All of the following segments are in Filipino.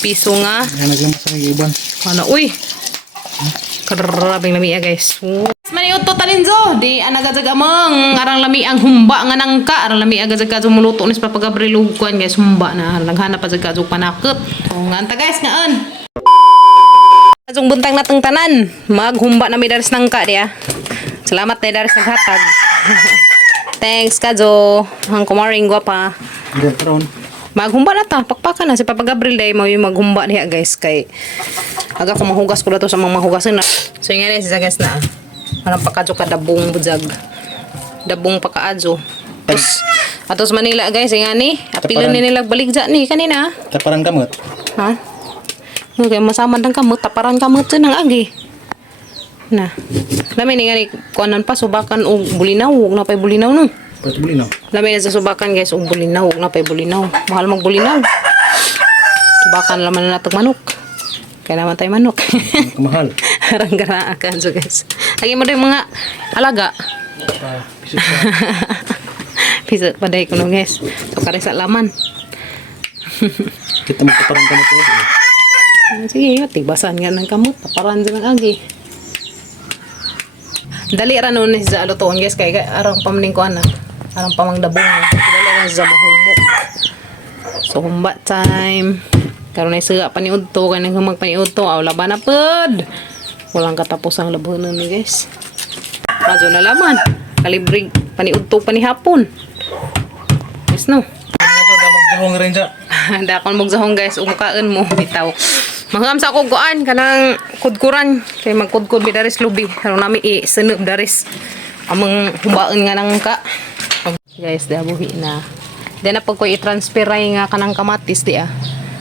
piso nga. Naglamas sa iban. Ano, uy. Karabing lami guys. Maniut to talinzo. Di anagajagamang arang lami ang humba nga nangka. Arang lami agajagad muluto nis papagabriluguan guys. Humba na. Naghanap pa jagad panakot. O nga anta guys ngaan. Kajong buntang natong tanan. Maghumba na may daris nangka diya. Salamat na daris naghatag. Thanks Kajo. Ang kumaring gwapa. Ron. Maghumba na ta. Pakpakan na. Si Papa Gabriel day mo yung maghumba niya guys. Kay aga ko mahugas ko na to sa mga mahugasan na. So yung nga na guys na. Parang pakaadyo ka dabong bujag. Dabong pakaadyo. Atos Manila guys. Yung nga ni. Apilon ni nilag baligja ni kanina. Taparan kamot. Ha? Okay, masamad ng kamot. Taparan kamot dyan ang agi. Na. Lami ni nga ni kuanan pa. Subakan o bulinaw. Huwag na pa'y bulinaw no. Pwede bulinaw. Lami na sa subakan guys. O bulinaw. Huwag na pa'y bulinaw. Mahal mag bulinaw. Subakan laman na natag manok. Kaya naman tayo manok. Kamahal. Harang-garaan ka so guys. Lagi mo rin mga alaga. Pisat pa dahil ko no guys. So kari sa laman. Kita magtaparan kamot ko. Sige, tibasan nga ng kamot. Taparan dyan ang agi. Dali ra nun sa alutoon guys. Kaya arang pamaning ko anak. Arang pamang dabong. Dali ra sa mahumok. So humba time. Karon ay siga paniudto kanang humag paniudto aw laban na pod. Walang katapos ang labanan ni guys. Kaso na laman. Kalibrig paniudto pa ni hapon. Yes no. Ito dabog jahong rin siya. Dakon mog zahong guys umukaan mo bitaw. Mangham sa ako kuan kanang kudkuran kay magkudkod mi daris lubi. Karon nami isenep daris among hubaen nga nang ka. Guys, dabuhi na. Then na pag ko i-transfer ay nga kanang kamatis di ah.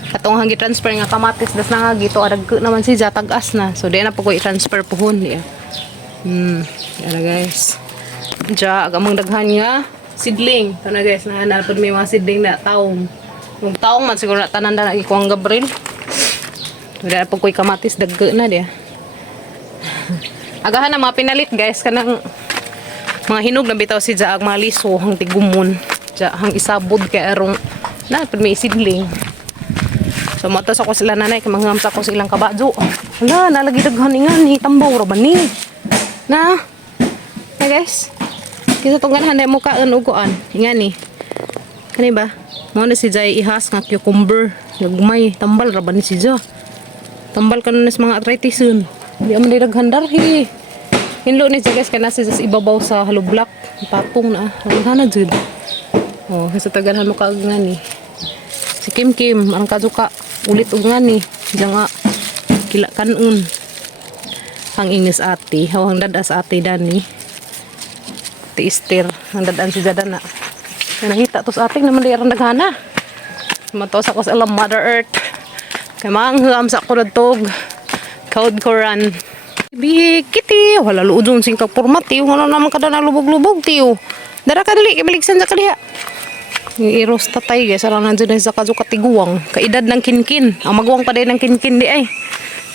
Katong hanggi transfer nga kamatis das na nga gito adag naman si tagas na. So di na pag ko i-transfer puhon di ah. Yan guys. Diya agamang daghan nga sidling. Ito na guys, nahanapod may mga sidling na taong. Yung taong man siguro na tanan na ikuang Gabriel. So di na pag ko i-kamatis dagga na di ah. Agahan na mga pinalit guys kanang mga hinog na bitaw si Jaag mga liso hang tigumon. Diya hang isabod kay arong na may sidling. So matos ako sila nanay kay manghamsa ko silang kabadyo. Hala, nalagi daghan nga ni tambaw ra ba ni. Na. Na guys. Kita tong ganahan mo kaon ugoan. Inga ni. Kani ba? Mo na si Jay ihas nga cucumber. Nagmay tambal ra ba ni si Jo. Tambal kanon sa mga arthritis yun. Di man daghan darhi. Hinlo ni guys kana si sa ibabaw sa halublak. Patong na. Hana jud. Oh, sa tagahan mo kaon nga ni. Si Kim Kim ang kaduka ulit og ngani diya nga kila kanon ang ingis ati hawang dadas ati dani ti Esther ang dadan si Jadana nangita tos ating naman di arang daghana matos ako sa alam Mother Earth kay mangham sa ko dog code Quran bikiti wala luudon sing kapurmat tiyo nga naman kada nalubog-lubog tiyo dara ka dali kay baligsan sa kaliha. Iros tatay guys, arang nandiyan sa kaso katiguang. Kaedad ng kinkin. Ang magwang pa din ng kinkin di ay.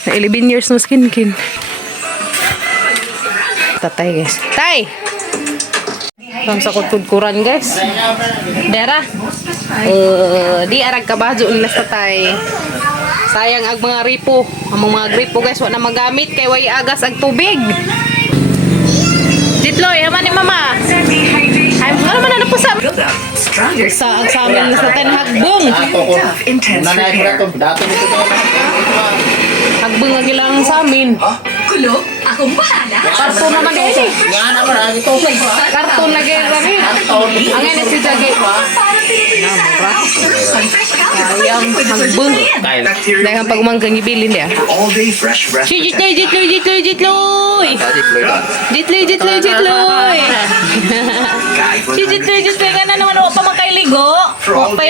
Na 11 years na kinkin. Tatay guys. Tay! Kam sa kutkuran guys. Dera. Di arag kabadyo nila tatay. Sayang ag mga ripo. Ang mga gripo guys, wala magamit. Kay way agas ag tubig. Ditloy, haman ni mama. Ay, ano man na po sa amin na sa hagbong. Hagbong lagi lang sa amin. Kulo, akong bahala. Karton naman din eh. Karton lagi rin. Ang yan si Jagay. Sayang hagbong. Dahil pag umanggang ibilin niya. Jitloy. Jitloy nga na naman. Wak pa makailigo. Wak pa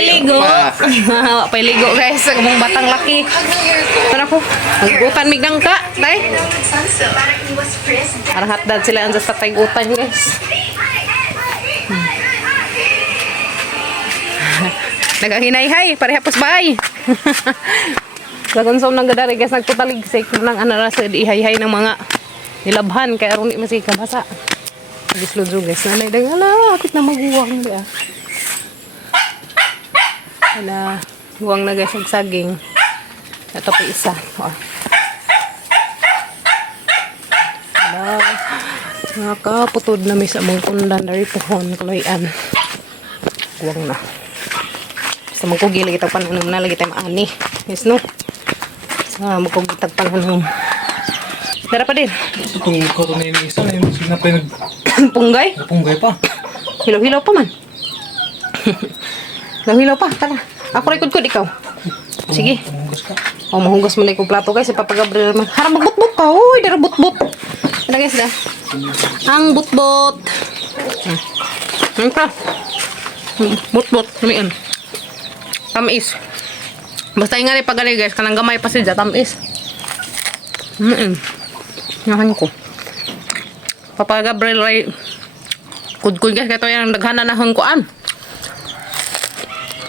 iligo guys. Mong batang laki. Tara ko. Magbutan migang ka. Tay. Parang hatdad sila ang sa taygutan guys. Nagahinay-hay. Parehapos bahay. Lagonsom ng gadari guys. Nagtutaligsik ng anarasa. Ihay-hay ng mga nilabhan. Kaya aron di masika basa. Gisludzo guys. Nanay dang ala. Akit na maguwang dia. Ala. Huwang na guys. Saging. Ito pa isa. Oh. Nakaputod na may sa mong kundan dari pohon kaloyan. Guwang na. Sa magkugil kita pananam na lagi tayo maani. Yes no? Sa magkugitag pananam. Tara pa din. Itong karoon na yung isa na yung sinapay Punggay? nagpunggay pa. Hilaw-hilaw pa man. Hilaw-hilaw pa. Tara. Ako rekod ikaw. Sige. Punggas ka. O, mahugas mo na yung plato guys. Ipapagabriel man. Harang magbutbut ka. Uy, dara butbut. Ano guys na? Ang butbut. Ano ka? Butbut. Lumian. Tamis. Basta nga rin pag guys. Kanang gamay pa siya. Tamis. Nyahan ko. Papagabriel ray. Kud-kud guys. Kato yung naghana na hangkuan.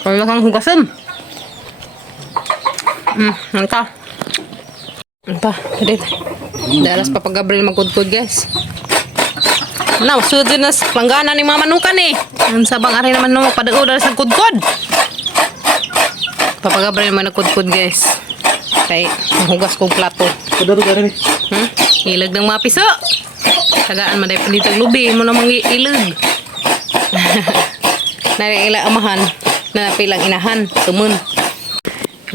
Kaya kang hugasan. Nangka. Nangka. Kadit. Dalas pa pag Gabriel magkudkod guys. Now, sudod na langgana ni mama nukan eh. Ang sabang ari naman no padao dala sa kudkod. Papa Gabriel man nagkudkod guys. Kay mahugas kong plato. Kadaro ka rin. Ilag ng mga piso. Tagaan man dahil panitag lubi mo namang ilag. Nari ila amahan. Na pilang inahan. Sumun.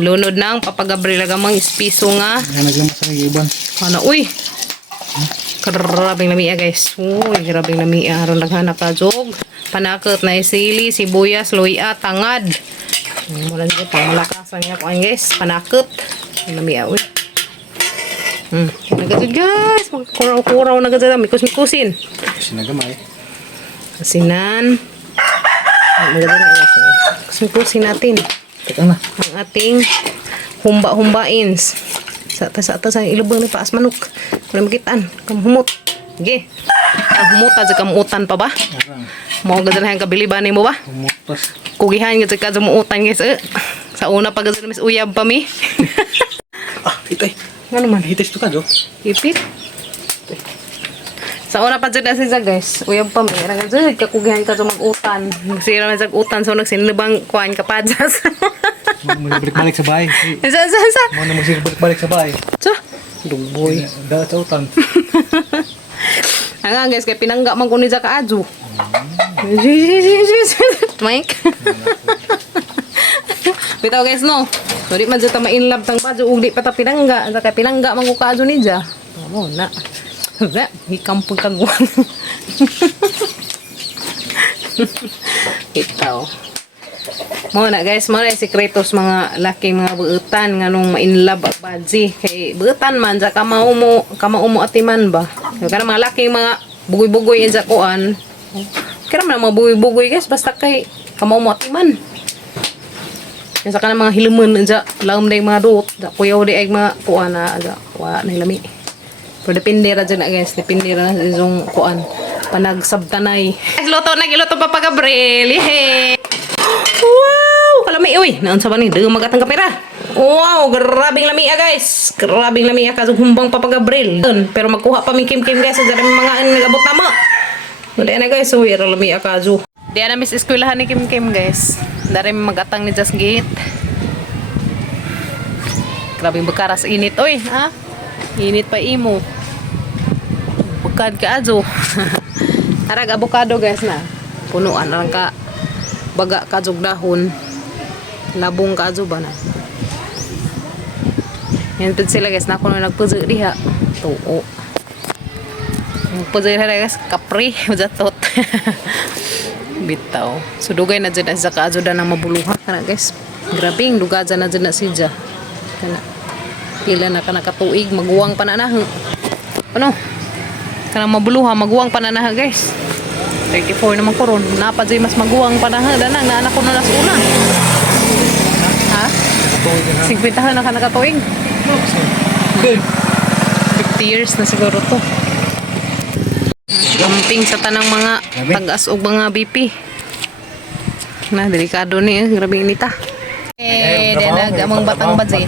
Lunod nang papagabriel gamang ispiso nga. Yan naglamas sa iban. Ano, uy. Karabing lamia guys. Uy, karabing lamia. Aron naghanap ka jog. Panakot na sili, sibuyas, luya, tangad. Mula nyo pang malakasan niya kuan guys. Panakot. Lamia, uy. Nagadod guys. Magkuraw-kuraw nagadod. Mikus-mikusin. Kasi nagamay. Asinan. Nagadod na guys. Mikus-mikusin natin. Teka na. Ang ating humba-humbains. Sa ilubang ni paas manok. Kung makitaan, kamhumot. Sige. Ang humutan sa kamuutan pa ba? Arang. Mau ganda na yung kabiliban mo ba? Umutas. Kugihan nga sa kamuutan guys. Sa una pa ganda na mis uyab pa mi. Itay. Ano man? Hitis to ka, Jo. Ipit. Sa una pa dyan na siya guys. Uyab pa mi. Raga dyan, kakugihan ka sa mag-utan. Nagsira na sa utan. So nagsinilibang kuhan ka pa dyan. Magbalik-balik sa bahay. Sa? Mo na magbalik sa bahay. Sa? Duboy. Dala sa utang. Nga guys, kaya pinangga man ko ni Jaka Adjo. Mike. Bitaw guys no. So di man jata ma-inlove tang Badjo ug di pa ta pinangga. Kaya pinangga man ko ka Adjo ni Ja. Mo na. Za, hikampong kagwan. Bitaw. Mo na guys, mo na sekretos mga laki mga buutan nga nung ma-inlove ak Badji. Kay buutan man ja ka maumo atiman ba. Kana mga laki mga bugoy-bugoy sa kuan. Kaya man mga bugoy-bugoy guys basta kay kamaumo atiman. Yan sa kanang mga hiluman ja laom day mga dot. Ja kuyaw di ay mga kuan na ja wa na hilami. Pero depende ra dyan na guys, depende ra sa isong kuan panagsabtanay. Luto pa Gabriel. Yehey! Wow! Kalami, uy! Naon sa ba ni? Dagang magatang kamera. Wow! Grabing lamia guys! Grabing lamia kasong humbang Gabriel. Pero magkuha pa mi kim-kim guys. Sa mga nag-abot na mo. Wala na guys. Uy, lamia kaso. Di na miss eskwelahan ni Kim-Kim guys. Dari magatang ni Just Gate. Grabing bakaras init. Uy, ha? Init pa imo. Bukad ka ajo. Harag avocado guys na. Punuan lang ka. Baga ka jog dahon. Labong ka ajo ba na. Yan pud sila guys. Na ako na nagpuzo diha. Tuo. Nagpuzo diha guys. Kapri. Majatot. Bitaw. So dugay na dyan sa ka ajo da ng mabuluha. Kana guys. Grabing dugadza na dyan na siya. Kana. Pila na ka nakatuig, maguwang pa na na. Ano? Kanang mabuluha, maguwang pa na na guys. 34 naman ko ron. Napad sa'yo mas maguwang pa na ha. Danang, naanak ko na nas una. Ha? 50 na ka nakatuig. 50 years na siguro to. Camping sa tanang mga tagas o mga BP. Na, delikado ni. Grabe inita. Diyan among batang badzi.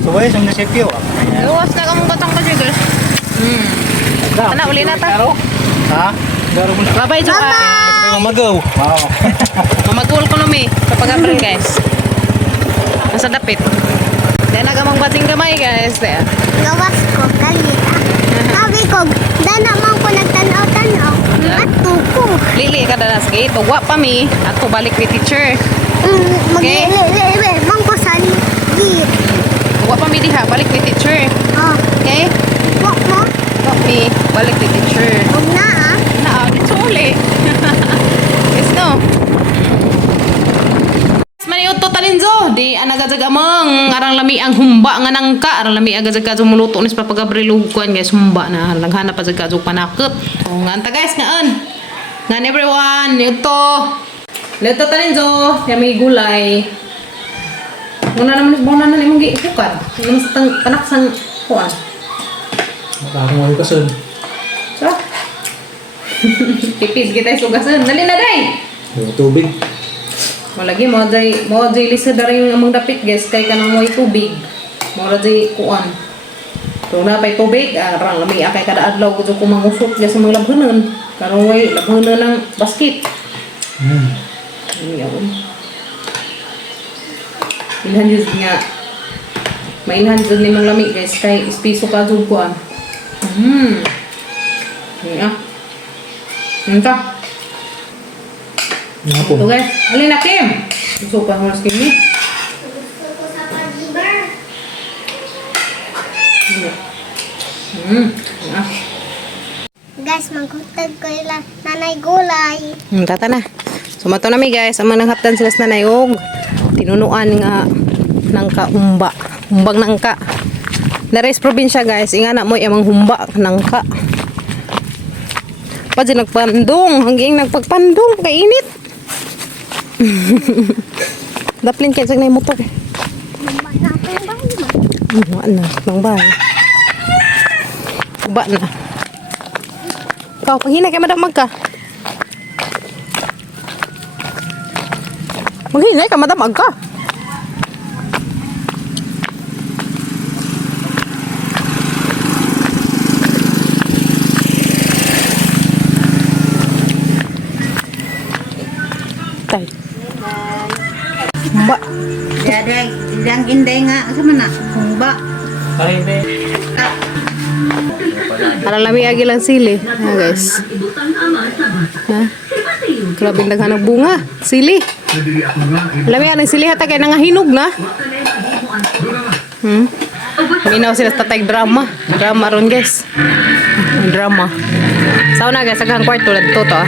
So, wala siyang nasipyo. Luwas na kamong batang badzi girl. Ana uli na ta. Ha? Garo mo na. Babay jo ka. Mamagaw. Wow. Mamagul ko lumi sa pag-April guys. Nasa dapit. Dahil nagamang bating kamay guys. Dahil. Gawas ko, galit ah. Sabi ko, dana man ko nagtanaw-tanaw. At tuko. Lili ka danas gate. Tugwa pa mi. At balik ni teacher. Okay. Mag-ili-ili. Man ko sa ligit. Tugwa pa mi diha. Balik ni teacher. Oh, Okay? wak mo. Tugwa mi. Balik ni teacher. Huwag na ah. Na, dito uli. Yes, no? Maniuto talinzo. Di anagajagamang. Arang lami ang humba nga nangka. Arang lami agajaga muluto nis papagabriluguan guys. Humba na. Langhanap pa jaga panakot. O nga anta guys ngaan. Ngan everyone. Niuto. Niuto talinzo. May gulay. Muna na imong giikukan. Yung sa tanak sang kuan. Matang mo yung kasun. So. Pipis kita sugasan. Dali na day. Yung tubig. Malagi mo jay lisa daring among dapit guys kay kanang moy tubig. Mo jay kuan. So na pay tubig arang lami akay kada adlaw gud ko mangusot sa mga labheunon. Karon way labheunon ng basket. Yaw. Ilhan jud nga. Mainhan jud ni mga lami guys kay ispiso ka jud kuan. Ya. Entah. Ngapo. Ito guys. Alin na Kim? Gusto pa mo skin ni? Gusto ko sa pag-ibar. Ah. Guys, maghutag ko ilang nanay gulay. Tata na. Sumato na mi guys. Ang manang hapdan sila sa nanay og tinunuan nga nangka humba. Humbang nangka. Nares probinsya guys. Inga na mo amang humba nangka. Pwede nagpandong. Hanggang nagpagpandong. Kainit. Daplin kayo sa na yung motor. Ano? Nang bahay. Uba na. Ikaw, panghinay kayo madamag ka. Maghinay ka madamag ka. Tay. Humba. Daday, ilang inday nga sa mana, humba. Ay, hindi. Para lami agi lang sili. Ha guys. Ha? Grabe naghanap bunga. Sili. Lami ang sili hata kay nangahinog na. Minaw sila sa tatay drama. Drama ron guys. Drama. Sao na guys, aghang kwarto lang to ah.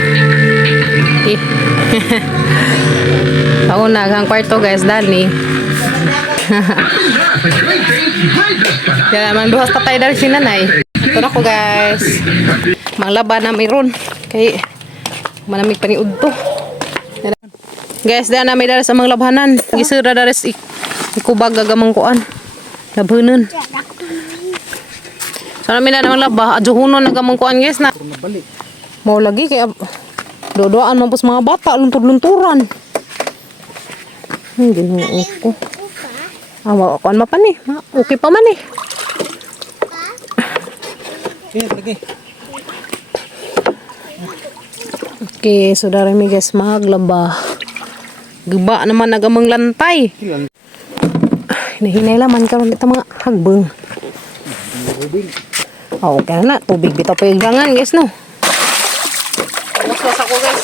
Sao na aghang kwarto guys, Dani. Kaya man duhas tatay dahil si nanay. Ito na ko guys. Manglaba na mayroon. Kay manamig paniud to. Guys, dahil na may dahil sa mga labhanan. Gisira dahil ikubag gagamang kuan. Labhanan. Sana may na naman laba. Adjuhunon na gamang kuan guys na. Mau lagi kaya dodoan mampus mga bata. Luntur-lunturan. Hindi na ko. Kuan mapan eh. Okay pa man eh. Lagi. Okay, so dari mi guys maglaba. Giba naman nagamang lantay. Hinahinay laman karon ito mga hagbeng. Oh, okay na. Tubig bitaw pa yung gangan guys no. Waswas ako guys.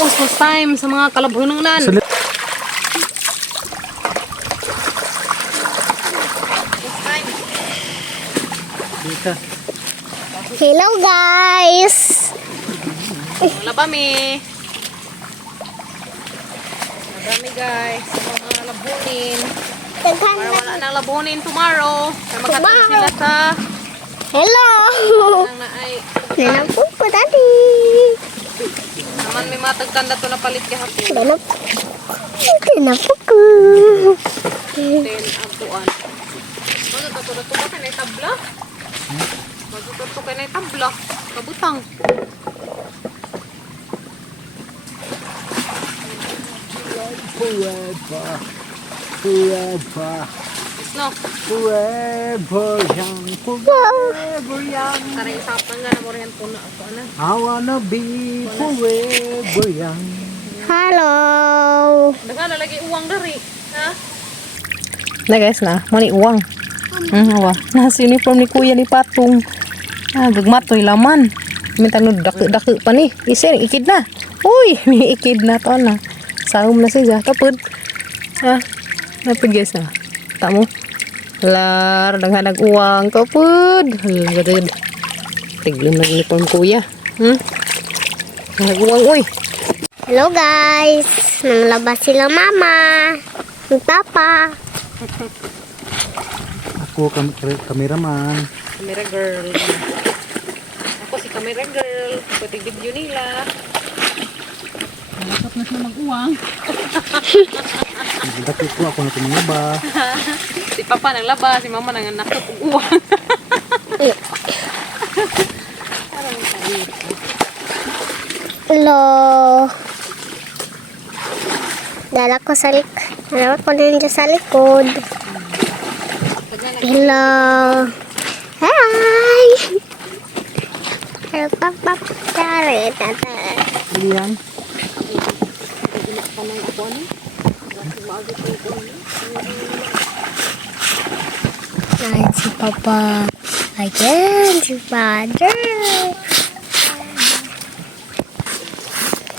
Waswas time sa mga kalabhununan. Hello guys. Laba mi. Laba mi guys. Sa mga labunin. Daghan Para na. wala nang labunin tomorrow. Kaya makatapos Tomorrow. sila sa Hello. nang na ay Nanap ko tadi. naman may matagkanda to na palit kahapon. Nanap. Nanap ko. Then abuan. Ano to ba kanay tabla? Ano to kanay tabla? Kabutang. Forever. No. Forever young. Forever young. Taray sapan nga na mo rin po na ako na. I wanna be forever young. Hello. Daga lalagay uwang dari. Na guys na, mani uwang. Awa, nasa uniform ni kuya ni Patong. Gagmatoy laman. Minta no dake pa ni. Isin ikid na. Uy, ni ikid na to na. Sahom na siya. Tapod. Napod guys na. Tamo. Lar, naghanag uwang. Kapod. Hala, gadad. Tiglim na uniform kuya. Naghanag uwang, uy. Hello guys! Nanglabas sila mama. Ang papa. Ako, kameraman. Camera girl. Ako si camera girl. Ako tig-video nila. Nakasap na sila mag-uwang. Dati ko ako na tumingaba. Si papa nang laba, si mama nang nakot uwang. Hello. Dala ko sa dala ko ninyo sa likod. Hello. Hi. Hello, papa. Tari, tata. Iliang. Ayan si papa. Ayan si father.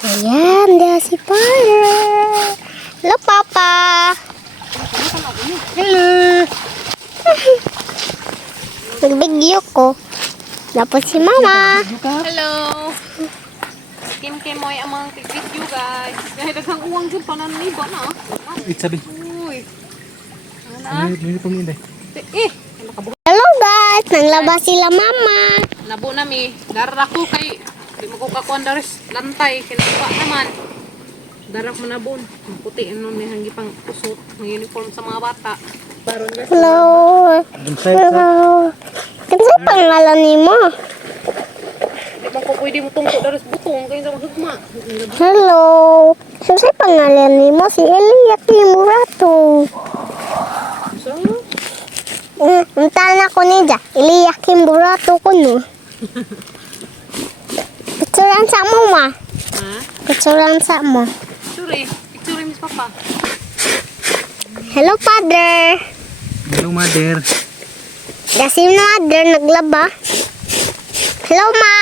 Ayan, dia si father. Hello, papa. Hello. Nagbigyo ko. Tapos si mama. Hello. Kim mo ay amang tig-video guys. Dahil daghang uwang dyan pananiba na. Wait, sabi. Uy. May pang inday. Hello guys, nanglabas sila mama. Nabo na mi. Darar ako kay di mo ko kakuan daris lantay kinatuwa naman. Darak mo nabon. Ang puti ano ni hangi pang kusot ng uniform sa mga bata. Baron na Hello. Hello. Kasi pangalan ni mo? di man ko pwede mo tungko daris butong kay sa hugma. Hello. Siyempre pangalan ni mo si Elia Kimurato. So, Untaan ako ni Ja. Elia Kimurato ko no. Picturean sa mo ma. ha? Picturean sa mo. Picture Miss Papa. Hello father. Hello, mother. Dasim na mother naglaba. Hello ma.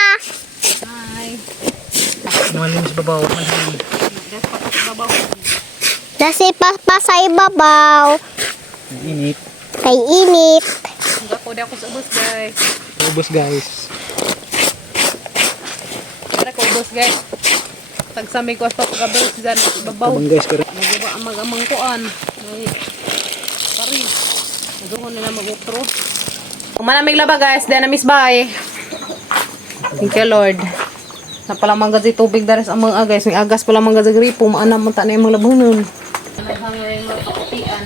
Hi. Malim sa babaw. Malim. That's Papa sa babaw. Dasi pa sa ibabaw. Init. Kay init. Ako di ako sa bus guys. Ubus, guys. Para ko bus guys. Tagsami ko sa pagkabel sa babaw. Tabang, guys. Pero Magaba ang mag-amang kuan. Ay, pari. Naguhon nila mag-utro. Kung malamig laba guys, then na miss bye. Thank you Lord. Na pala manggad si tubig dares ang mga guys. May agas pala manggad sa gripo. Maanam mo ta na yung mga labunan. Hanggang yung mga kaputian.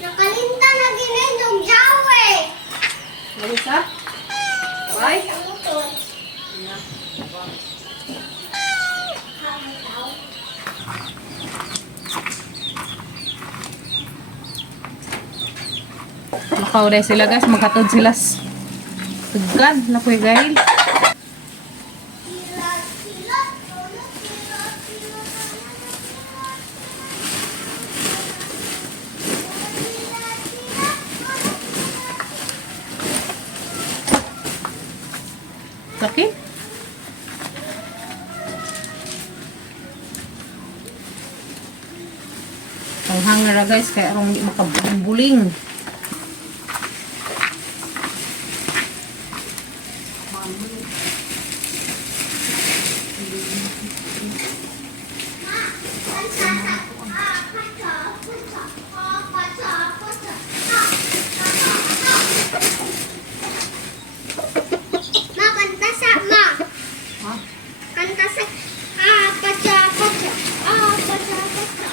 Nakalinta na ginendong jawe. Nalisa? Bye. Makaw dahil sila guys, magkatod sila tugad na kuya gahil. Sakit? Ang hanger na guys, kaya arong di makabuling. Ma, kanta sa ma. Kanta sa pacha, pacha. Pacha, pacha.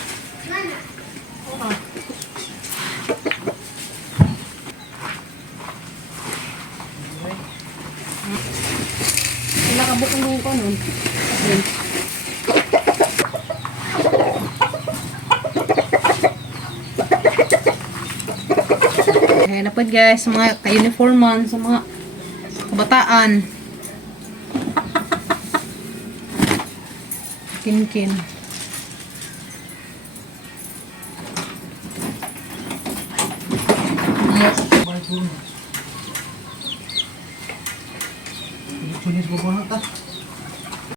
Mana? Sila kabukong ko nun. Ayan na po guys, sa mga ka-uniforman, sa mga kabataan. Kinkin. Sunis babaw na ta.